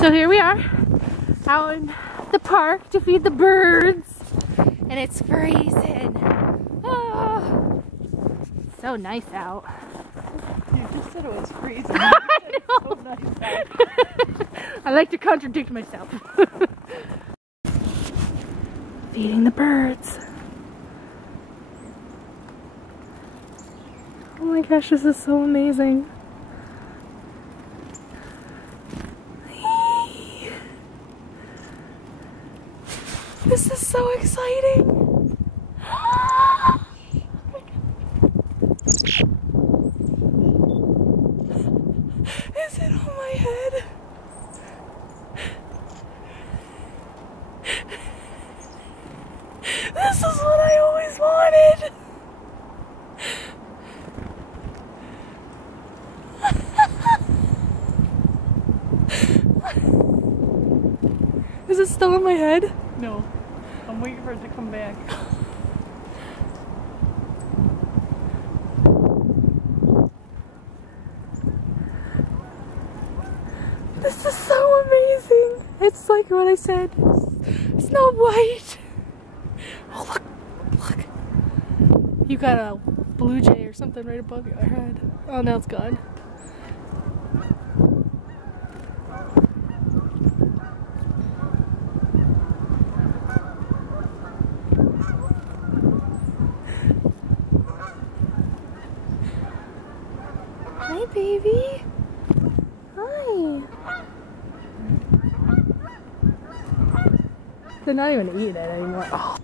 So here we are, out in the park to feed the birds, and it's freezing. Oh, so nice out. You just said it was freezing. I know. So nice out. I like to contradict myself. Feeding the birds. Oh my gosh, this is so amazing. This is so exciting. Is it on my head? This is what I always wanted. Is it still on my head? No, I'm waiting for it to come back. This is so amazing. It's like what I said. It's not white. Oh look, look. You got a blue jay or something right above your head. Oh, now it's gone. Hi, baby. Hi. They're not even eating it anymore. Oh.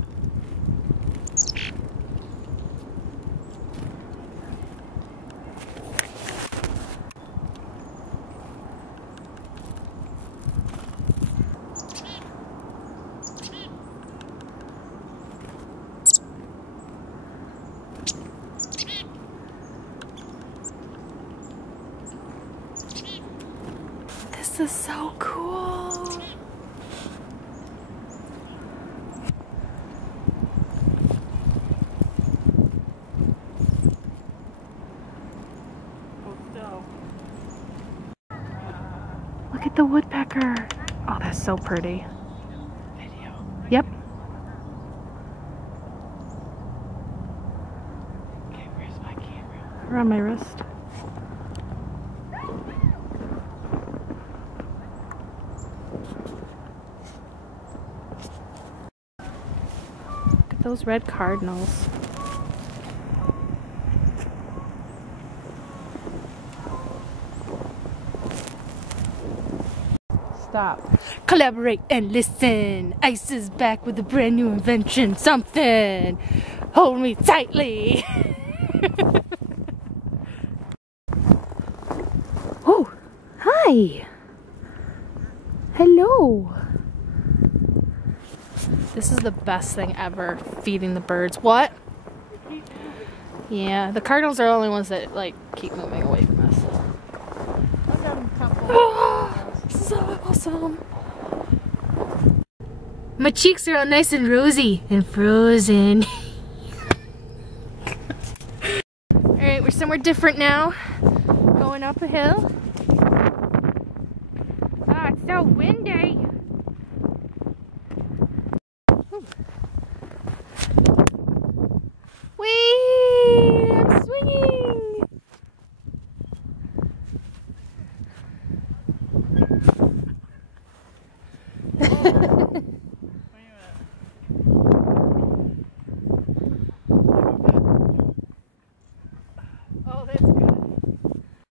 This is so cool. Look at the woodpecker. Oh, that's so pretty. Video. Yep. Okay, where's my camera? Around my wrist. Look at those red cardinals. Stop. Collaborate and listen. Ice is back with a brand new invention. Something. Hold me tightly. Oh, hi. Hello. This is the best thing ever, feeding the birds. What? Yeah, the cardinals are the only ones that like keep moving away from us. So awesome. My cheeks are all nice and rosy and frozen. Alright, we're somewhere different now. Going up a hill. Ah, it's so windy. Ooh. Whee! I'm swinging!